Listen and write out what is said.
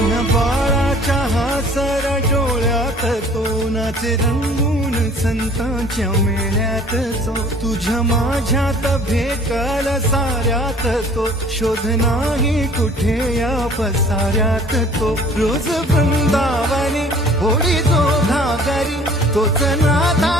लहान बाळाच्या हासर डोळ्यात तो नाचे रंगून संतांच्या मेळ्यात तो तुझ्या माझ्यात भेटल साऱ्यात तो शोध नाही कुठे या पसाऱ्यात तो रोज वृंदावनी होडी जो घागरी तोच नाथा